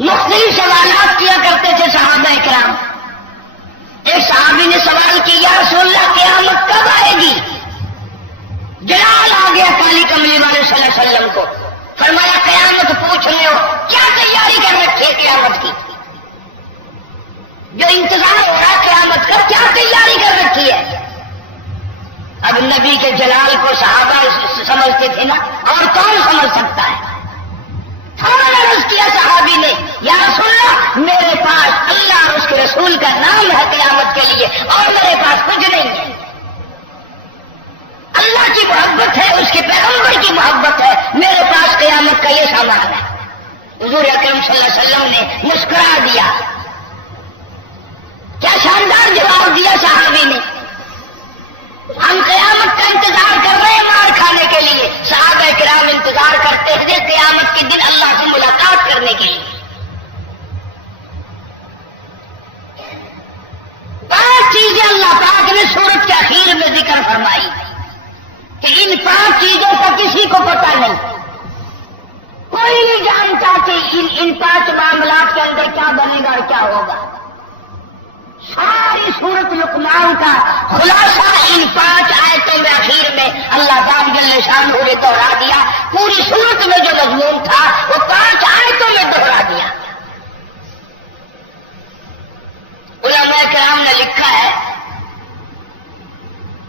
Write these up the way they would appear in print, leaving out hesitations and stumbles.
مختلف سوالات کیا کرتے تھے صحابہ کرام. ایک صحابی نے سوال کیا یا رسول اللہ قیامت کب آئے گی؟ جلال آ گیا کالی کملی والے صلی اللہ علیہ وسلم کو. فرمایا قیامت پوچھ رہے ہو کیا تیاری کر رکھی ہے قیامت کی؟ جو انتظار ہو رہا ہے قیامت کا کیا تیاری کر رکھی ہے؟ اب نبی کے جلال کو صحابہ سمجھتے تھے نا، اور کون سمجھ سکتا ہے؟ فوراً عرض کیا صحابی نے یا رسول اللہ میرے پاس اللہ اور اس کے رسول کا نام ہے قیامت کے لیے، اور میرے پاس کچھ نہیں ہے. اللہ کی محبت ہے، اس کے پیغمبر کی محبت ہے، میرے پاس قیامت کا یہ سامان ہے. حضور اکرم صلی اللہ علیہ وسلم نے مسکرا دیا. کیا شاندار جواب دیا صحابی نے. ہم قیامت کا انتظار کر رہے ہیں مار کھانے کے لیے، صحابہ کرام انتظار کرتے تھے قیامت کے دن اللہ سے ملاقات کرنے کے لیے. 5 چیزیں اللہ پاک نے سورت کے اخیر میں ذکر فرمائی کہ ان 5 چیزوں کا کسی کو پتہ نہیں، کوئی نہیں جانتا کہ ان 5 معاملات کے اندر کیا بنے گا اور کیا ہوگا. ساری سورت لقمان کا خلاصہ ان 5 آیتوں میں اخیر میں اللہ پاک جل شانہ نے دوہرا دیا. پوری سورت میں جو مضمون تھا وہ 5 آیتوں میں دوہرا دیا. علماء کرام نے لکھا ہے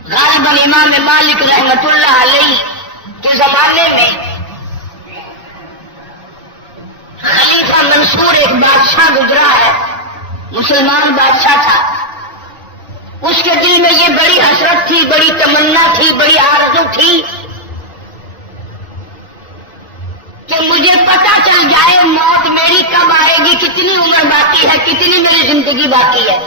غالباً امام مالک رحمت اللہ علیہ کے زمانے میں خلیفہ منصور ایک بادشاہ گزرا ہے، مسلمان بادشاہ تھا. اس کے دل میں یہ بڑی حسرت تھی، بڑی تمنا تھی، بڑی آرزو تھی کہ مجھے پتا چل جائے موت میری کب آئے گی، کتنی عمر باقی ہے، کتنی میری زندگی باقی ہے.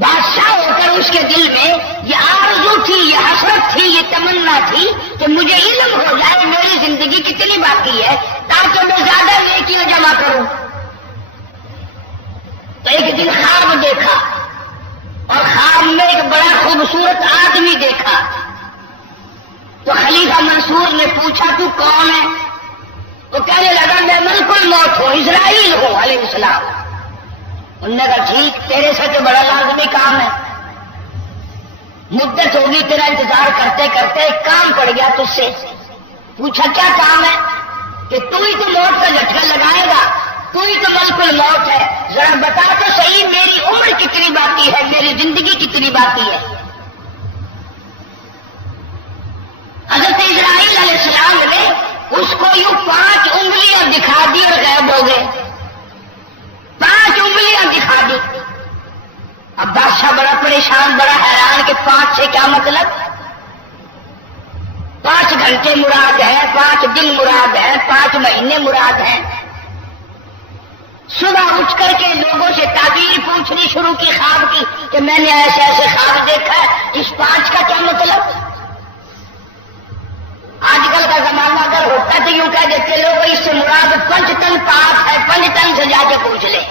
بادشاہ ہو کر اس کے دل میں یہ آرزو تھی، یہ حسرت تھی، یہ تمنا تھی کہ مجھے علم ہو جائے میری زندگی کتنی باقی ہے تاکہ میں زیادہ نیکیاں جمع کروں. تو ایک دن خواب دیکھا اور خواب میں ایک بڑا خوبصورت آدمی دیکھا. تو خلیفہ منصور نے پوچھا تو کون ہے؟ تو کہنے لگا میں ملک الموت ہوں، اسرائیل ہوں علیہ السلام. انہوں نے کہا ٹھیک، تیرے سے تو بڑا لازمی کام ہے، مدت ہوگی تیرا انتظار کرتے کرتے، ایک کام پڑ گیا تجھ سے. پوچھا کیا کام ہے؟ کہ تو ہی تو موت کا جھٹکا لگائے گا، تو ہی تو ملک الموت ہے، ذرا بتا تو صحیح میری عمر کتنی باقی ہے، میری زندگی کتنی باقی ہے. حضرت اسرائیل علیہ السلام نے اس کو یوں 5 انگلیاں دکھا دی اور غائب ہو گئے. 5 انگلیاں دکھا دی. اب بادشاہ بڑا پریشان، بڑا حیران کہ 5 سے کیا مطلب؟ 5 گھنٹے مراد ہے، 5 دن مراد ہے، 5 مہینے مراد ہیں. صبح اٹھ کر کے لوگوں سے تعبیر پوچھنی شروع کی خواب کی کہ میں نے ایسے ایسے خواب دیکھا ہے، اس 5 کا کیا مطلب؟ آج کل کا زمانہ اگر ہوتا تو یوں کہہ دیتے لوگ اس سے مراد 5 تن پاپ ہے، 5 تن سے جا کے پوچھ لے.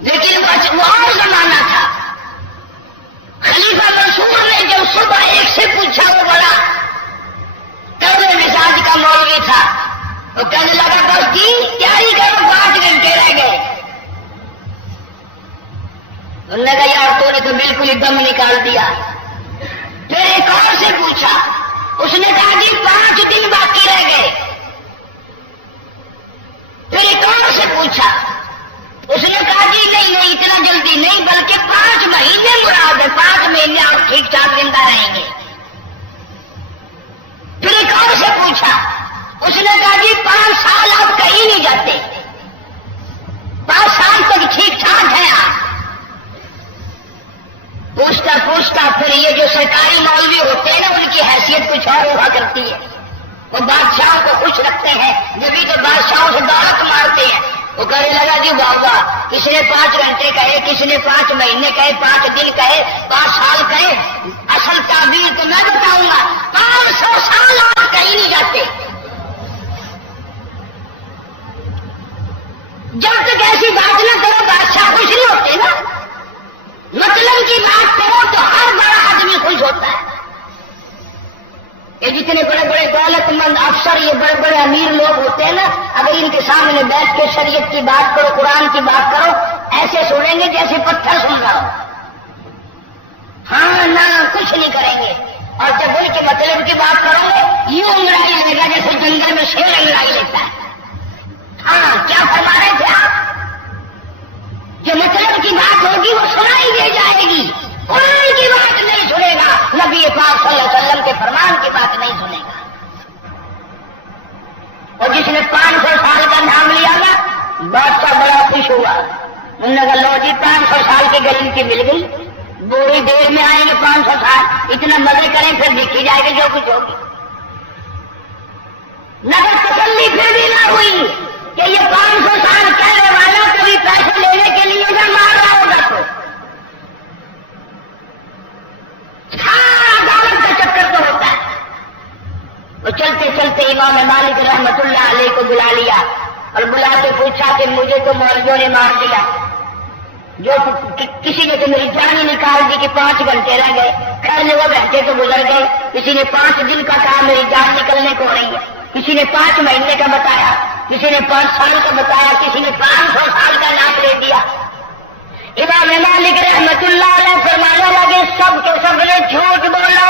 لیکن وہ اور زمانہ تھا. خلیفہ منصور نے جب صبح ایک سے پوچھا، وہ بڑا کڑوے مزاج کا مولوی تھا، وہ کہنے لگا بس جی تیاری کرو، 5 گھنٹے رہ گئے. انہوں نے کہا یار تو نے تو بالکل ہی دم نکال دیا. پھر ایک اور سے پوچھا، اس نے کہا جی 5 دن باقی رہ گئے. پھر ایک اور سے پوچھا، اس نے کہا جی نہیں اتنا جلدی نہیں، بلکہ 5 مہینے مراد ہے، 5 مہینے آپ ٹھیک ٹھاک زندہ رہیں گے. پھر ایک اور سے پوچھا، اس نے کہا جی 5 سال آپ کہیں نہیں جاتے، 5 سال تک ٹھیک ٹھاک ہیں آپ. پوچھتا پوچھتا پھر یہ جو سرکاری مولوی ہوتے ہیں نا ان کی حیثیت کچھ اور ہوا کرتی ہے، وہ بادشاہوں کو خوش رکھتے ہیں، جبھی تو بادشاہوں سے دولت مارتے ہیں. وہ کہنے لگا جی بابا کسی نے 5 گھنٹے کہے، کسی نے 5 مہینے کہے، 5 دن کہے، 5 سال کہے، اصل تعبیر تو میں بتاؤں گا، 500 سال آپ کہیں نہیں جاتے. جب تک ایسی بات نہ کرو بادشاہ خوش نہیں ہوتے نا، مطلب کی بات کرو تو ہر بڑا آدمی خوش ہوتا ہے. یہ جتنے بڑے بڑے دولت مند افسر، یہ بڑے بڑے امیر لوگ ہوتے ہیں نا، اگر ان کے سامنے بیٹھ کے شریعت کی بات کرو، قرآن کی بات کرو، ایسے سنیں گے جیسے پتھر سن رہا ہو. ہاں نہ کچھ نہیں کریں گے. اور جب ان کے مطلب کی بات کرو گے یوں انگڑائی لے گا جیسے جنگل میں شیر انگڑائی لیتا ہے. ہاں کیا فرما رہے تھے آپ؟ جو مطلب کی بات ہوگی وہ سنائی دے جائے گی، قرآن کی بات نہیں سنے گا، نبی پاک صلی اللہ علیہ وسلم کے فرمان کی بات نہیں سنے گا. اور جس نے 500 سال کا نام لیا نا، بادشاہ بڑا خوش ہوا. انہوں نے کہا لو جی 500 سال کی گارنٹی مل گئی، بوری دیر میں آئیں گے 500 سال، اتنا مزے کریں پھر دیکھی جائے گی جو کچھ ہوگی. نگر تسلی پھر بھی نہ ہوئی کہ یہ 500 سال کہنے والا کبھی پیسے لینے کے لیے نہ مار رہا ہوگا تو عدالت کا چکر تو ہوتا ہے. وہ چلتے چلتے امام مالک رحمت اللہ علیہ کو بلا لیا اور بلا کے پوچھا کہ مجھے تو مولویوں نے مار دیا، جو کسی نے تو میری جان ہی نکال دی کہ 5 گھنٹے رہ گئے. خیر نے وہ گھنٹے تو گزر گئے. کسی نے 5 دن کا کہا میری جان نکلنے کو ہو رہی ہے، کسی نے 5 مہینے کا بتایا، کسی نے 5 سال کا بتایا، کسی نے 500 سال کا نام لے دیا. امام مالک رحمت اللہ علیہ فرمانے لگے سب کے سب نے جھوٹ بولا.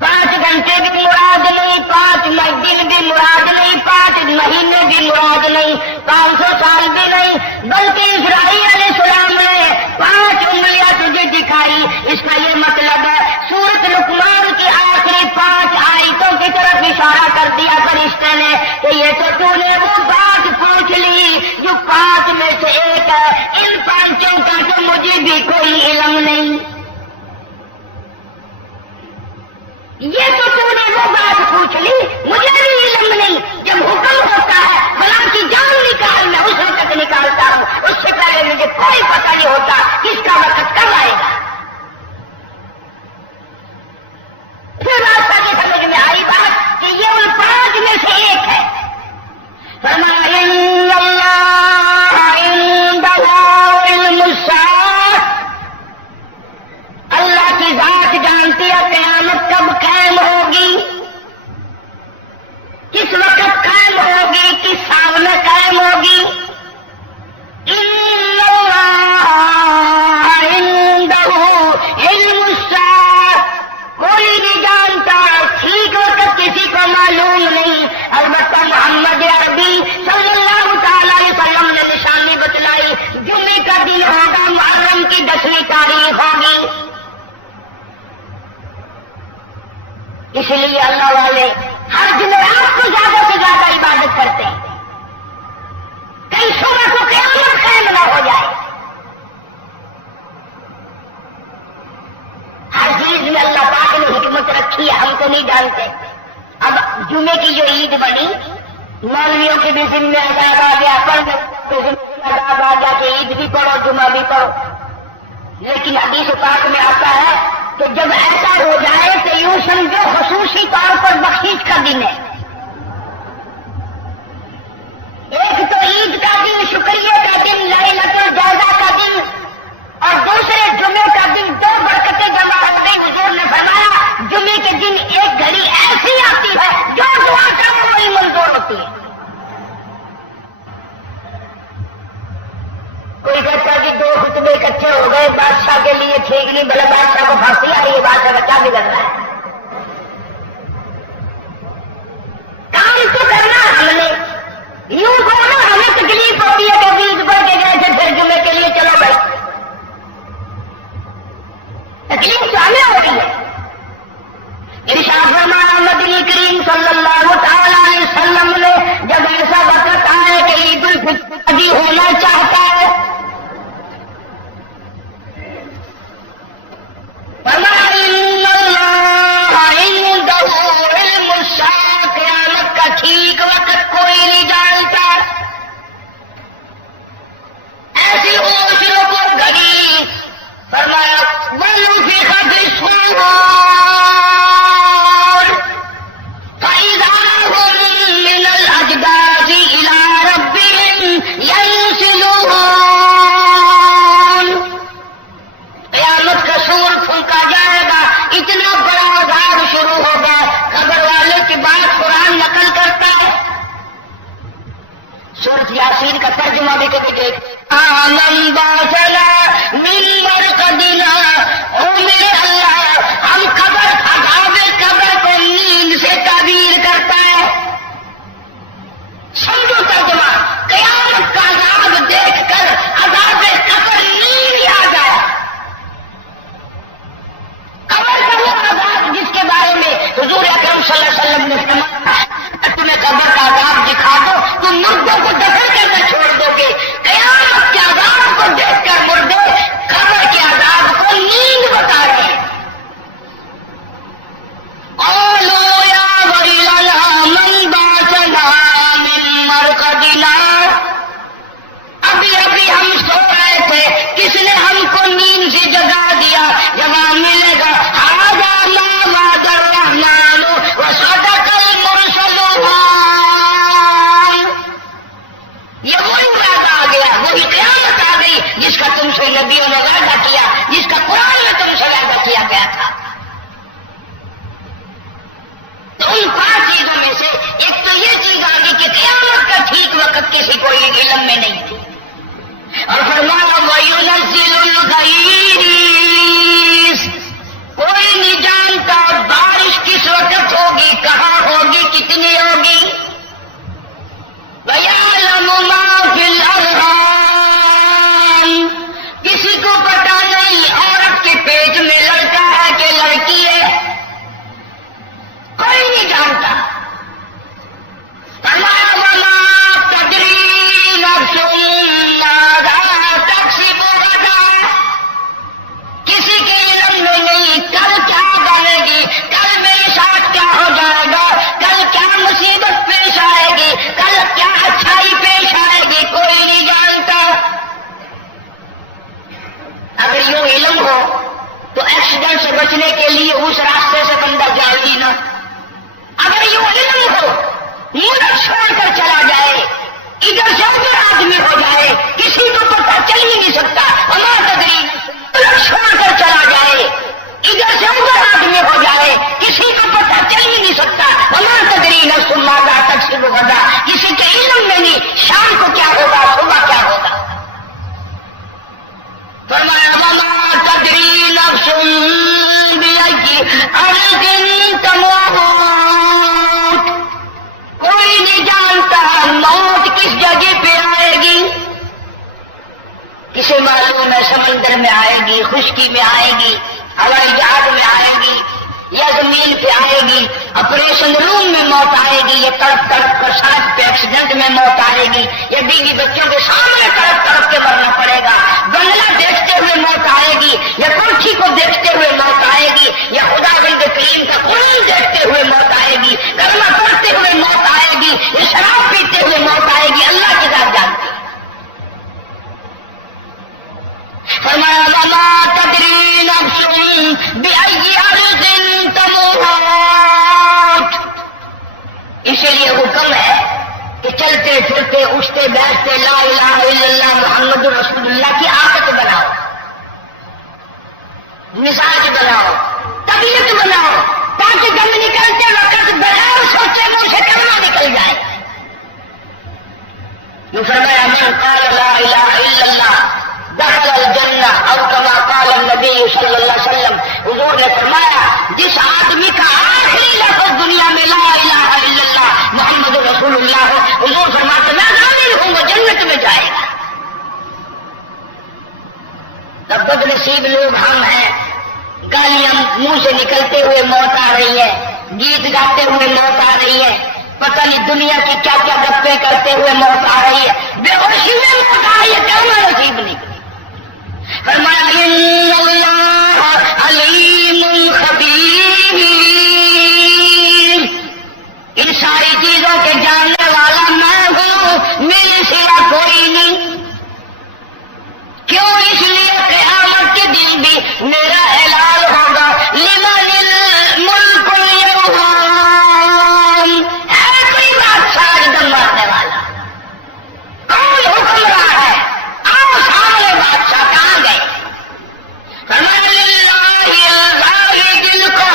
5 گھنٹے بھی مراد نہیں، 5 دن بھی مراد نہیں، 5 مہینے بھی مراد نہیں، 500 سال بھی نہیں، بلکہ اسرائیل علیہ السلام نے 5 انگلیاں تجھے دکھائی. اس کا یہ مطلب ہے سورۃ لقمان کی آخری 5 آیتوں کی طرف اشارہ کر دیا فرشتے نے کہ یہ تو نے وہ بات پوچھ لی جو 5 میں سے ایک ہے. ان 5 کا تو مجھے بھی کوئی علم نہیں. یہ تو نے وہ بات پوچھ لی، مجھے بھی علم نہیں. جب حکم ہوتا ہے فلاں کی جان نکال، میں اس وقت نکالتا ہوں، اس سے پہلے مجھے کوئی پتہ نہیں ہوتا کس کا وقت کب آئے گا. پھر راستہ کی سمجھ میں آئی بات کہ یہ ان 5 میں سے ایک ہے. فرمایا ان اللہ عنده علم الساعة، اللہ کی ذات جانتی ہے قیامت کب قائم ہوگی، کس وقت قائم ہوگی، کس سال میں قائم ہوگی. ان اللہ عنده علم الساعة، کوئی نہیں جانتا، ٹھیک وقت کسی کو معلوم نہیں. البتہ محمد عربی صلی اللہ تعالی علیہ وسلم نے نشانی بتلائی، جمعے کا دن ہوگا، محرم کی 10ویں تاریخ ہوگی. اس لیے اللہ والے ہر جمعرات کو زیادہ سے زیادہ عبادت کرتے ہیں، کئی صبح کو قیامت قائم نہ ہو جائے. ہر چیز میں اللہ پاک نے حکمت رکھی ہے، ہم کو نہیں جانتے. اب جمعے کی جو عید بنی، مولویوں کے بھی ذمہ عذاب آ گیا، پڑھنے عذاب آ گیا کہ عید بھی پڑھو جمعہ بھی پڑھو. لیکن حدیث پاک میں آتا ہے کہ جب ایسا ہو جائے تو یوں سمجھو خصوصی طور پر بخشش کا دن ہے. ایک تو عید کا دن، شکریہ کا دن، لیلۃ الجائزہ کا دن، اور دوسرے جمعے کا دن. 2 برکتیں جمع ہو گئی. حضور نے فرمایا جمعے کے دن ایک گھڑی ایسی آتی ہے جو دعا کرو وہی منظور ہوتی ہے. کوئی کہتا ہے کہ 2 خطبے اکٹھے ہو گئے بادشاہ کے لیے ٹھیک نہیں، بھلے بادشاہ کو پھانسی آ رہی ہے، بادشاہ کا کیا بگڑنا ہے. کام تو کرنا ہم نے، یوں کرنا ہمیں تکلیف ہوتی ہے کہ 20 بڑھ کے گئے تھے پھر جمعے کے لیے چلو بھائی، تکلیف تو ہمیں ہو رہی ہے. ارشاد فرمایا نبی کریم صلی اللہ تعالی علیہ وسلم نے جب ایسا وقت آئے کہ عید الفطر ہونا چاہتا ہے، قیامت کا ٹھیک وقت کوئی نہیں جانتا. ایسی اوشوں کو گھڑی فرمایا وَنُفِخَ فِي الصُّورِ فَإِذَا هُم مِّنَ الْأَجْدَاثِ إِلَىٰ رَبِّهِمْ يَنسِلُونَ. یاسین کا ترجمہ بھی کبھی دیکھ آمن باسنا من مرقدنا، او میرے اللہ ہم قبر عذاب قبر کو نیند سے تعبیر کرتا ہے. سمجھو ترجمہ، قیامت کا عذاب دیکھ کر عذاب قبر نیند آ جائے. قبر کا وہ عذاب جس کے بارے میں حضور اکرم صلی اللہ علیہ وسلم نے فرمایا تمہیں قبر کا عذاب دکھا دو تم مردوں کو دفن کرنا چھوڑ دو گے. قیامت کے عذاب کو دیکھ کر مردے قبر کے عذاب کو نیند بتا رہے ہیں. قالوا یا ویلنا من بعثنا من مرقدنا، ابھی ابھی ہم سو رہے تھے، کس نے ہم کو نیند سے جگا دیا. جواب ملے گا ھذا ما وعد الرحمن وصدق المرسلون. یہ وہی وعدہ آ گیا، وہی قیامت آ گئی جس کا تم سے نبیوں نے وعدہ کیا، جس کا قرآن میں تم سے وعدہ کیا گیا تھا. تو ان 5 چیزوں میں سے ایک تو یہ چیز آ گئی کہ قیامت کا ٹھیک وقت کسی کو علم میں نہیں تھی. اور فرمایا وَيُنَزِّلُ الْغَيْثَ، کوئی نہیں جانتا بارش کس وقت ہوگی، کہاں ہوگی، کتنی ہوگی. وَيَعْلَمُ مَا فِي الْأَرْحَامِ، کسی کو پتا نہیں عورت کے پیٹ میں لڑکا ہے کہ لڑکی ہے، کوئی نہیں جانتا. فرمایا وَمَا تَدْرِي نَفْسٌ مَاذَا تَكْسِبُ غَدًا، کسی کے علم میں نہیں کل کیا بنے گی، کل میرے ساتھ کیا ہو جائے گا، کل کیا مصیبت پیش آئے گی، کل کیا اچھائی پیش آئے گی، کوئی نہیں جانتا. اگر یوں علم ہو تو ایکسیڈنٹ سے بچنے کے لیے اس راستے سے بندہ جائے گی نا. اگر یوں علم ہو ملک چھوڑ کر چلا جائے، ادھر سے ادھر آدمی ہو جائے، کسی کو پتہ چل ہی نہیں سکتا. وما تدری، ملک چھوڑ کر چلا جائے، ادھر سے ادھر آدمی ہو جائے، کسی کو پتہ چل ہی نہیں سکتا. وما تدری نفس ماذا تکسب غدا، کسی کے علم میں نہیں شام کو کیا ہوگا، صبح کیا ہوگا. فرمایا وما تدری نفس بأي أرض تموت، کوئی نہیں جانتا موت کس جگہ پہ آئے گی. کسے معلوم ہے سمندر میں آئے گی، خشکی میں آئے گی، ہوائی جہاز میں آئے گی، یا زمین پہ آئے گی، آپریشن روم میں موت آئے گی، یا تڑپ تڑپ کر سڑک پہ ایکسیڈنٹ میں موت آئے گی، یا بیوی بچوں کے سامنے تڑپ تڑپ کے مرنا پڑے گا، بنگلہ دیکھتے ہوئے موت آئے گی، یا کوٹھی کو دیکھتے ہوئے موت آئے گی، یا خدا بند کریم کا قرآن دیکھتے ہوئے موت آئے گی، کلمہ پڑھتے ہوئے موت آئے گی، یا شراب پیتے ہوئے موت آئے گی، اللہ کی ذات جانتی. فرمایا وما تدری نفس بأي أرض تموت. اسی لیے حکم ہے کہ چلتے پھرتے اٹھتے بیٹھتے لا الہ الا اللہ محمد رسول اللہ کی عادت بناؤ، مزاج بناؤ، طبیعت بناؤ، تاکہ جب نکلتے وقت بغیر سوچے منہ سے کلمہ نکل جائے. فرمایا من قال لا الہ الا اللہ دخل الجنہ، اور کما قال النبی صلی اللہ علیہ وسلم، حضور نے فرمایا جس آدمی کا آخری لفظ دنیا میں لا الہ الا اللہ محمد رسول اللہ ہو، حضور فرماتے میں داخل ہوں، وہ جنت میں جائے گا. تب تک نصیب لوگ ہم ہیں، گالیاں منہ سے نکلتے ہوئے موت آ رہی ہے، گیت گاتے ہوئے موت آ رہی ہے، پتہ نہیں دنیا کی کیا کیا گپیں کرتے ہوئے موت آ رہی ہے، بے ہوشی میں موت آ رہی ہے، کیا نصیب نہیں. فرمایا ان اللہ علیم خبیر، ان ساری چیزوں کے جاننے والا میں ہوں، میرے سوا کوئی نہیں. کیوں؟ اس لیے قیامت کے دن بھی میرا اعلان ہوگا لمن الملک اليوم، ہے کوئی بادشاہ دم مارنے والا، کون حکمراں ہے، آؤ سامنے بادشاہ کہاں گئے. فرمایا للہ الواحد القہار،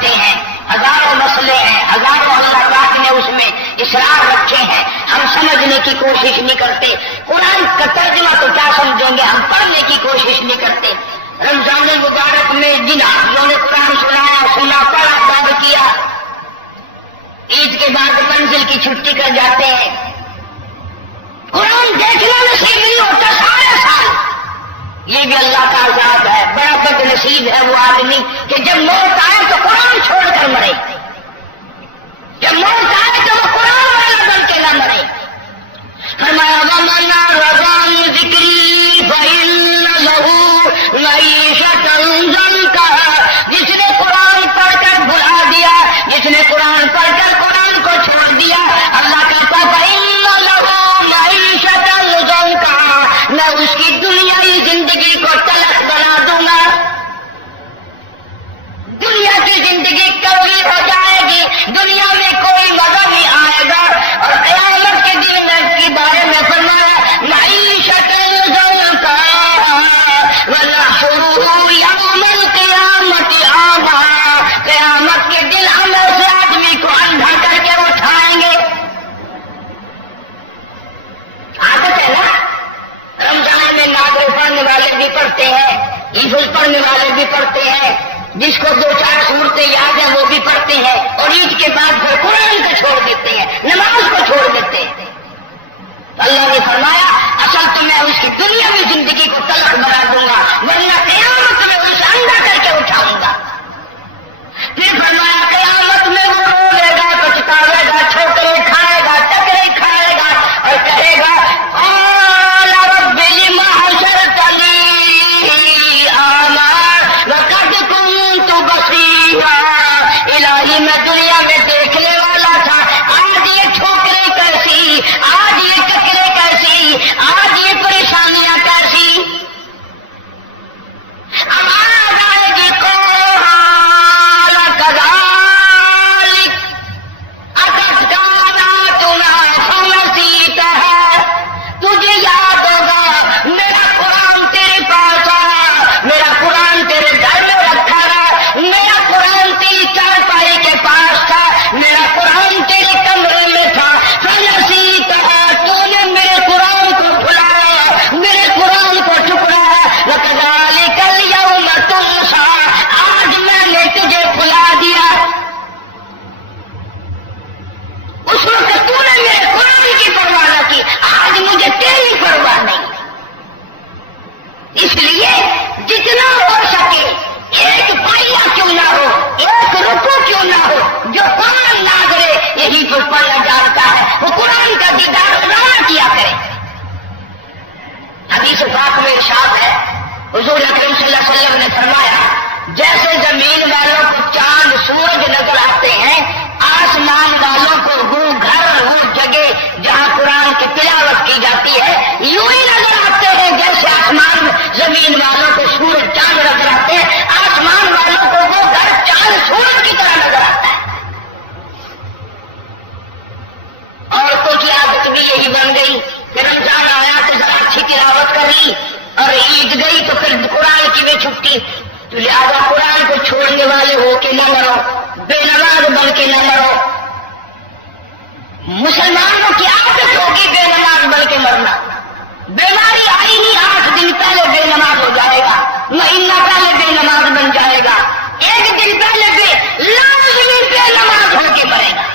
سمجھتے ہیں، ہزاروں مسئلے ہیں، ہزاروں اللہ پاک نے اس میں اسرار رکھے ہیں، ہم سمجھنے کی کوشش نہیں کرتے۔ قرآن کا ترجمہ تو کیا سمجھیں گے، ہم پڑھنے کی کوشش نہیں کرتے۔ رمضان المبارک میں جن حافظوں نے قرآن سنا پڑھا یاد کیا، عید کے بعد منزل کی چھٹی کر جاتے ہیں، قرآن دیکھنا نصیب نہیں ہوتا سارے سال۔ یہ بھی اللہ کا عذاب ہے، بڑا بد نصیب ہے وہ آدمی کہ جب موت آئے تو قرآن چھوڑ کر مرے، جب موت آئے تو وہ قرآن والا بن کے نہ مرے۔ فرمایا وَمَنْ أَعْرَضَ عَنْ ذِكْرِي فَإِنَّ لَهُ مَعِيشَةً ضَنكًا، جس نے قرآن پڑھ کر بھلا دیا، جس نے قرآن پڑھ کر قرآن کو چھوڑ دیا، اللہ کہتا فَإِنَّ لَهُ مَعِيشَةً ضَنكًا، میں اس کی دنیائی زندگی کو تلخ بنا دوں گا، دنیا کی زندگی کوئی ہو جائے گی، دنیا میں کوئی مزہ نہیں آئے گا۔ اور قیامت کے دن کے بارے میں فرمایا معیشت ضنکا ونحشرہ یوم القیامت اعمی، قیامت کے دن ہم ایسے آدمی کو اندھا کر کے اٹھائیں گے۔ عادت ہے نا، رمضان میں نازل پڑھنے والے بھی پڑھتے ہیں، حفظ پڑھنے والے بھی پڑھتے ہیں، جس کو دو چار صورتیں یاد ہیں وہ بھی پڑھتے ہیں، اور عید کے بعد پھر قرآن کو چھوڑ دیتے ہیں، نماز کو چھوڑ دیتے ہیں۔ تو اللہ نے فرمایا اصل تو میں اس کی دنیاوی زندگی کو تلخ بنا دوں گا، ورنہ قیامت میں اسے اندھا کر کے اٹھاؤں گا۔ پھر فرمایا قیامت میں وہ روے گا، پچھتاوے گا، ٹھوکرے کھائے گا، ٹکرے کھائے گا، اور کہے گا قال رب لم حشرتنی اعمی وقد كنت بصيرا، الہی میں دنیا میں دیکھنے والا تھا، آج یہ ٹھوکریں کیسی، آج یہ ٹکرے کیسی، آج یہ پریشانیاں کیسی۔ آواز آئے گی قال كذلك أتتك آياتنا فنسيتها، تجھے یاد ہوگا میرا قرآن تیرے پاس آیا، میرا قرآن تیرے گھر میں رکھا رہا، میرا قرآن تیری چارپائی کے پاس تھا، میرا قرآن تیرے کمرے میں تھا، فنسیتها، تو نے میرے قرآن کو بھلایا، میرے قرآن کو ٹھکرایا، وکذالک اليوم تنسیٰ، آج میں نے تجھے بھلا دیا۔ اس وقت تو نے میرے قرآن کی پرواہ نہ کی، آج مجھے تیری پرواہ نہیں۔ اس لیے جتنا ہو سکے ایک پڑھیا کیوں نہ ہو، ایک رکو کیوں نہ ہو، جو قرآن نہ کرے یہی تو پڑھنا جانتا ہے، وہ قرآن کا دیدار روزانہ کیا کرے۔ حدیث پاک میں ارشاد ہے، حضور اکرم صلی اللہ علیہ وسلم نے فرمایا جیسے زمین والوں کو چاند سورج نظر آتے ہیں، آسمان والوں کو وہ گھر وہ جگہ جہاں قرآن کی تلاوت کی جاتی ہے یوں ہی نظر آتے ہیں جیسے آسمان زمین والوں کو سورج چاند نظر آتے ہیں، آسمان والوں کو وہ گھر چاند سورج کی طرح نظر آتا ہے۔ عورتوں کی عادت بھی یہی بن گئی کہ رمضان آیا تو ذرا اچھی تلاوت کر لی، اور عید گئی تو پھر قرآن کی بھی چھٹی، تو لہٰذا قرآن کو چھوڑنے والے ہو کے نہ مرو، بے نماز بن کے نہ مرو۔ مسلمانوں کی عادت ہوگی بے نماز بن کے مرنا، بیماری آئی نہیں 8 دن پہلے بے نماز ہو جائے گا، مہینہ پہلے بے نماز بن جائے گا، 1 دن پہلے لازمی بے نماز ہو کے مرے گا۔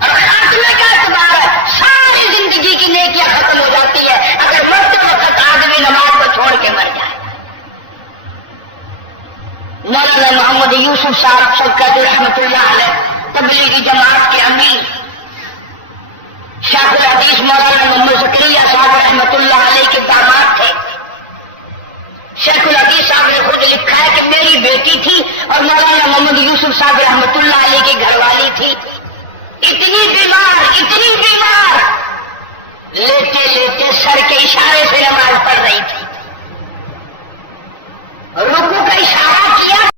اور خاتمے کا اعتبار ہے، ساری زندگی کی نیکیاں ختم ہو جاتی ہے اگر مرتے وقت آدمی نماز کو چھوڑ کے مر جائے۔ مولانا محمد یوسف صاحب شوکت رحمۃ اللہ علیہ تبلیغی جماعت کے امیر، شیخ الحدیث مولانا محمد زکریا صاحب رحمۃ اللہ علیہ کے داماد تھے۔ شیخ الحدیث صاحب نے خود لکھا ہے کہ میری بیٹی تھی اور مولانا محمد یوسف صاحب رحمۃ اللہ علیہ کی گھر والی تھی، اتنی بیمار لیتے لیتے سر کے اشارے سے نماز پڑھ رہی تھی، رکوع کا اشارہ کیا